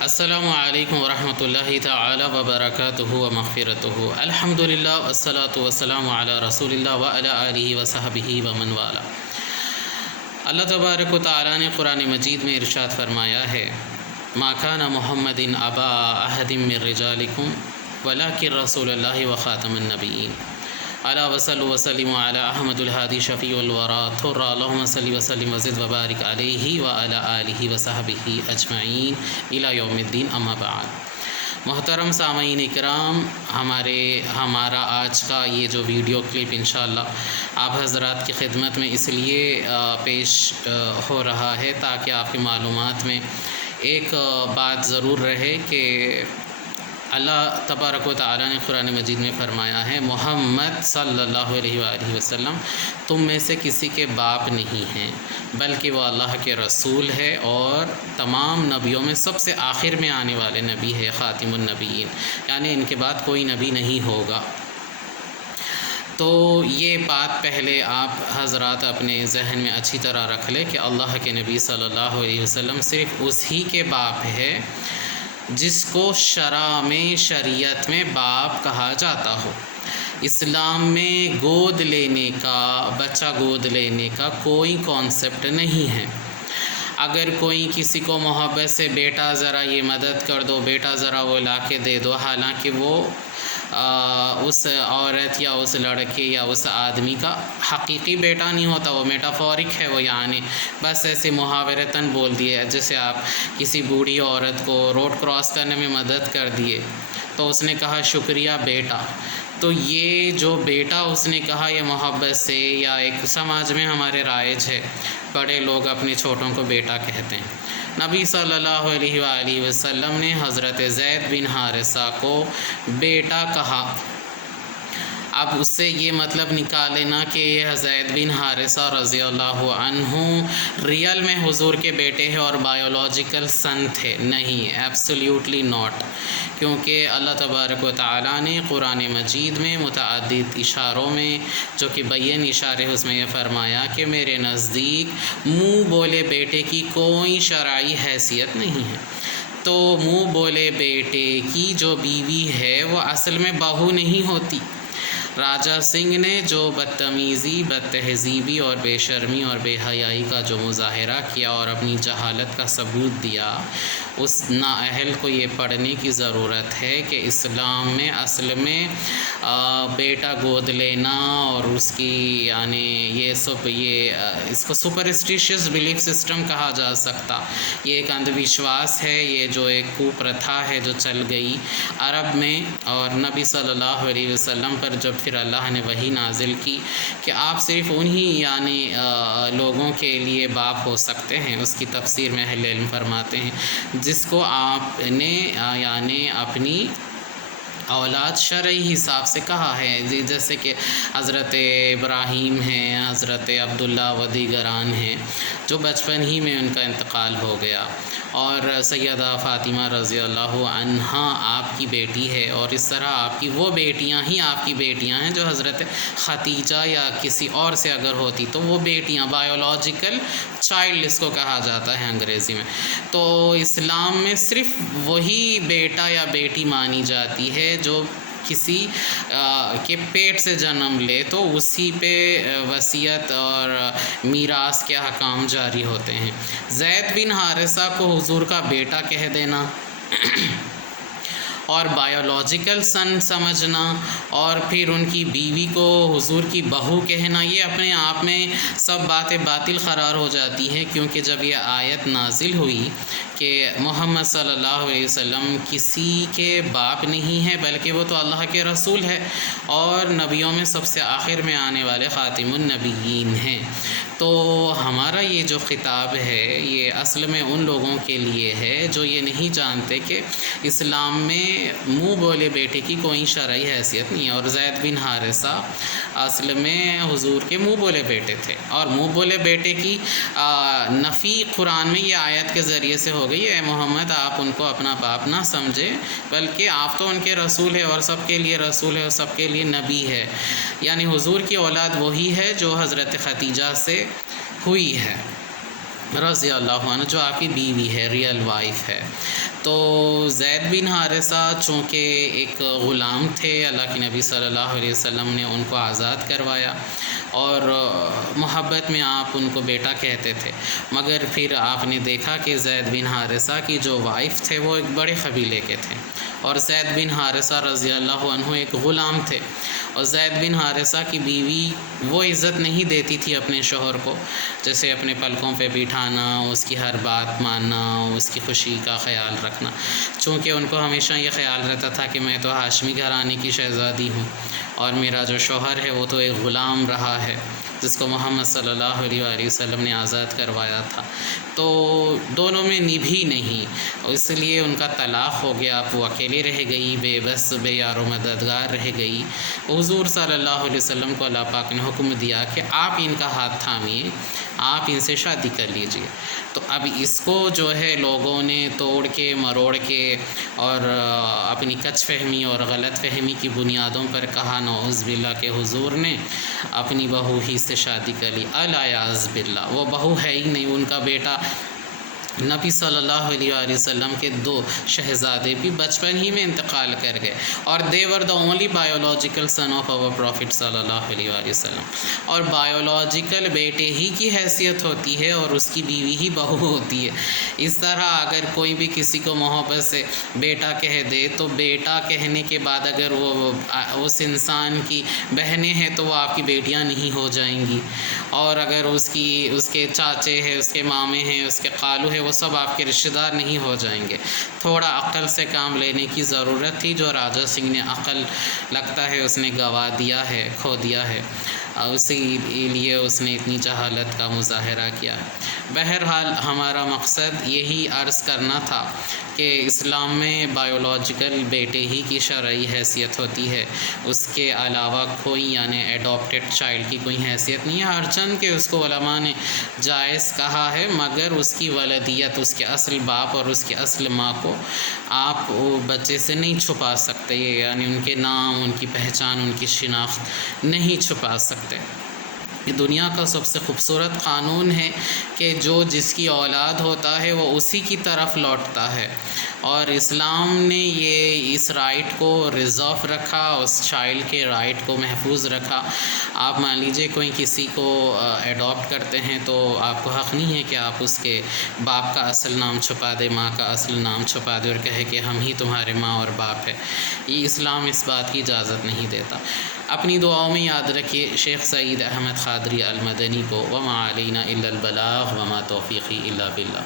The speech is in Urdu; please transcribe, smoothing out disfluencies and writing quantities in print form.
السلام علیکم ورحمۃ اللہ تعالی وبرکاتہ و مغفرتہ۔ الحمدللہ والصلاة والسلام علی رسول اللہ وعلی آلہ وصحبہ ومن والا۔ اللہ تبارک و تعالیٰ نے قرآن مجید میں ارشاد فرمایا ہے، ما کان محمد ابا احد من رجالکم ولکن رسول اللہ وخاتم النبیین علی وصلی وسلم علی احمد الہادی شفیع الورا تھر اللہم صلی وسلم وزد وبارک علیہ وعلی آلہ وصحبہ اجمعین الی یوم الدین، اما بعد۔ محترم سامعین اکرام، ہمارا آج کا یہ جو ویڈیو کلپ انشاءاللہ آپ حضرات کی خدمت میں اس لیے پیش ہو رہا ہے تاکہ آپ کی معلومات میں ایک بات ضرور رہے کہ اللہ تبارک و تعالیٰ نے قرآن مجید میں فرمایا ہے، محمد صلی اللہ علیہ وآلہ وسلم تم میں سے کسی کے باپ نہیں ہیں بلکہ وہ اللہ کے رسول ہے اور تمام نبیوں میں سب سے آخر میں آنے والے نبی ہے، خاتم النبیین، یعنی ان کے بعد کوئی نبی نہیں ہوگا۔ تو یہ بات پہلے آپ حضرات اپنے ذہن میں اچھی طرح رکھ لیں کہ اللہ کے نبی صلی اللہ علیہ وسلم صرف اسی کے باپ ہے جس کو شریعت میں باپ کہا جاتا ہو۔ اسلام میں گود لینے کا، بچہ گود لینے کا کوئی کانسیپٹ نہیں ہے۔ اگر کوئی کسی کو محبت سے بیٹا ذرا یہ مدد کر دو، بیٹا ذرا وہ لا کے دے دو، حالانکہ وہ اس عورت یا اس لڑکے یا اس آدمی کا حقیقی بیٹا نہیں ہوتا، وہ میٹافورک ہے، وہ یعنی بس ایسے محاورتاً بول دیے۔ جیسے آپ کسی بوڑھی عورت کو روڈ کراس کرنے میں مدد کر دیے تو اس نے کہا شکریہ بیٹا، تو یہ جو بیٹا اس نے کہا یہ محبت سے، یا ایک سماج میں ہمارے رائج ہے، بڑے لوگ اپنے چھوٹوں کو بیٹا کہتے ہیں۔ نبی صلی اللہ علیہ وآلہ وسلم نے حضرت زید بن حارثہ کو بیٹا کہا۔ اب اس سے یہ مطلب نکالے نا کہ زید بن حارثہ رضی اللہ عنہ ریئل میں حضور کے بیٹے ہیں اور بایولوجیکل سن تھے، نہیں، ایبسلیوٹلی ناٹ، کیونکہ اللہ تبارک و تعالیٰ نے قرآن مجید میں متعدد اشاروں میں جو کہ بین اشارے اس میں یہ فرمایا کہ میرے نزدیک منہ بولے بیٹے کی کوئی شرعی حیثیت نہیں ہے۔ تو منہ بولے بیٹے کی جو بیوی ہے وہ اصل میں بہو نہیں ہوتی۔ راجہ سنگھ نے جو بدتمیزی، بدتہذیبی اور بے شرمی اور بے حیائی کا جو مظاہرہ کیا اور اپنی جہالت کا ثبوت دیا، اس نااہل کو یہ پڑھنے کی ضرورت ہے کہ اسلام میں اصل میں بیٹا گود لینا اور اس کی یعنی یہ اس کو سپرسٹیشیس بلیف سسٹم کہا جا سکتا، یہ ایک اندھ وشواس ہے، یہ جو ایک کپرتھا ہے جو چل گئی عرب میں، اور نبی صلی اللہ علیہ وسلم پر جب پھر اللہ نے وحی نازل کی کہ آپ صرف انہی یعنی لوگوں کے لیے باپ ہو سکتے ہیں، اس کی تفسیر میں اہل علم فرماتے ہیں جس کو آپ نے یعنی اپنی اولاد شرعی حساب سے کہا ہے، جیسے کہ حضرت ابراہیم ہیں، حضرت عبداللہ و دیگران ہیں جو بچپن ہی میں ان کا انتقال ہو گیا، اور سیدہ فاطمہ رضی اللہ عنہا آپ کی بیٹی ہے، اور اس طرح آپ کی وہ بیٹیاں ہی آپ کی بیٹیاں ہیں جو حضرت ختیجہ یا کسی اور سے اگر ہوتی تو وہ بیٹیاں، بایولوجیکل چائلڈ اس کو کہا جاتا ہے انگریزی میں۔ تو اسلام میں صرف وہی بیٹا یا بیٹی مانی جاتی ہے جو کسی کے پیٹ سے جنم لے، تو اسی پہ وصیت اور میراث کے احکام جاری ہوتے ہیں۔ زید بن حارثہ کو حضور کا بیٹا کہہ دینا اور بایولوجیکل سن سمجھنا اور پھر ان کی بیوی کو حضور کی بہو کہنا، یہ اپنے آپ میں سب باتیں باطل قرار ہو جاتی ہیں، کیونکہ جب یہ آیت نازل ہوئی کہ محمد صلی اللہ علیہ وسلم کسی کے باپ نہیں ہے بلکہ وہ تو اللہ کے رسول ہے اور نبیوں میں سب سے آخر میں آنے والے خاتم النبیین ہیں، تو ہمارا یہ جو خطاب ہے یہ اصل میں ان لوگوں کے لیے ہے جو یہ نہیں جانتے کہ اسلام میں منہ بولے بیٹے کی کوئی شرعی حیثیت نہیں ہے، اور زید بن حارثہ اصل میں حضور کے منہ بولے بیٹے تھے، اور منہ بولے بیٹے کی نفی قرآن میں یہ آیت کے ذریعے سے ہو گئی، اے محمد آپ ان کو اپنا باپ نہ سمجھے بلکہ آپ تو ان کے رسول ہے اور سب کے لیے رسول ہے اور سب کے لیے نبی ہے، یعنی حضور کی اولاد وہی ہے جو حضرت ختیجہ سے ہوئی ہے رضی اللہ عنہ، جو آپ کی بیوی ہے، ریئل وائف ہے۔ تو زید بن حارثہ چونکہ ایک غلام تھے، اللہ کے نبی صلی اللہ علیہ وسلم نے ان کو آزاد کروایا اور محبت میں آپ ان کو بیٹا کہتے تھے، مگر پھر آپ نے دیکھا کہ زید بن حارثہ کی جو وائف تھے وہ ایک بڑے قبیلے کے تھے، اور زید بن حارثہ رضی اللہ عنہ ایک غلام تھے، اور زید بن حارثہ کی بیوی وہ عزت نہیں دیتی تھی اپنے شوہر کو، جیسے اپنے پلکوں پہ بٹھانا، اس کی ہر بات ماننا، اس کی خوشی کا خیال رکھنا، چونکہ ان کو ہمیشہ یہ خیال رہتا تھا کہ میں تو ہاشمی گھرانے کی شہزادی ہوں اور میرا جو شوہر ہے وہ تو ایک غلام رہا ہے جس کو محمد صلی اللہ علیہ وآلہ وسلم نے آزاد کروایا تھا، تو دونوں میں نبھی نہیں، اور اس لیے ان کا طلاق ہو گیا، وہ اکیلے رہ گئی، بے بس بے یار و مددگار رہ گئی۔ حضور صلی اللہ علیہ وسلم کو اللہ پاک نے حکم دیا کہ آپ ان کا ہاتھ تھامیے، آپ ان سے شادی کر لیجئے۔ تو اب اس کو جو ہے لوگوں نے توڑ کے مروڑ کے اور اپنی کچ فہمی اور غلط فہمی کی بنیادوں پر کہا نعوذ باللہ کہ حضور نے اپنی بہو ہی سے شادی کر لی، الیاذ باللہ، وہ بہو ہے ہی نہیں، ان کا بیٹا نبی صلی اللہ علیہ وآلہ وسلم کے 2 شہزادے بھی بچپن ہی میں انتقال کر گئے، اور they were the only biological son of our prophet صلی اللہ علیہ وآلہ وسلم، اور بایولوجیکل بیٹے ہی کی حیثیت ہوتی ہے اور اس کی بیوی ہی بہو ہوتی ہے۔ اس طرح اگر کوئی بھی کسی کو محبت سے بیٹا کہہ دے تو بیٹا کہنے کے بعد اگر وہ اس انسان کی بہنیں ہیں تو وہ آپ کی بیٹیاں نہیں ہو جائیں گی، اور اگر اس کے چاچے ہیں، اس کے مامے ہیں، اس کے خالو ہیں، وہ سب آپ کے رشتہ دار نہیں ہو جائیں گے۔ تھوڑا عقل سے کام لینے کی ضرورت تھی، جو راجا سنگھ نے عقل لگتا ہے اس نے گوا دیا ہے، کھو دیا ہے، اسی لیے اس نے اتنی جہالت کا مظاہرہ کیا۔ بہرحال ہمارا مقصد یہی عرض کرنا تھا کہ اسلام میں بایولوجیکل بیٹے ہی کی شرعی حیثیت ہوتی ہے، اس کے علاوہ کوئی یعنی ایڈاپٹیڈ چائلڈ کی کوئی حیثیت نہیں ہے، ہرچند کہ اس کو علماء نے جائز کہا ہے، مگر اس کی ولدیت، اس کے اصل باپ اور اس کی اصل ماں کو آپ وہ بچے سے نہیں چھپا سکتے، یعنی ان کے نام، ان کی پہچان، ان کی شناخت نہیں چھپا سکتے۔ یہ دنیا کا سب سے خوبصورت قانون ہے کہ جو جس کی اولاد ہوتا ہے وہ اسی کی طرف لوٹتا ہے، اور اسلام نے یہ اس رائٹ کو ریزرو رکھا، اس چائلڈ کے رائٹ کو محفوظ رکھا۔ آپ مان لیجئے کوئی کسی کو ایڈاپٹ کرتے ہیں تو آپ کو حق نہیں ہے کہ آپ اس کے باپ کا اصل نام چھپا دیں، ماں کا اصل نام چھپا دیں اور کہے کہ ہم ہی تمہارے ماں اور باپ ہے۔ یہ اسلام اس بات کی اجازت نہیں دیتا۔ اپنی دعاؤں میں یاد رکھیے شیخ سعید احمد قادری المدنی کو، وما علینا الا البلاغ وما توفیقی الا باللہ۔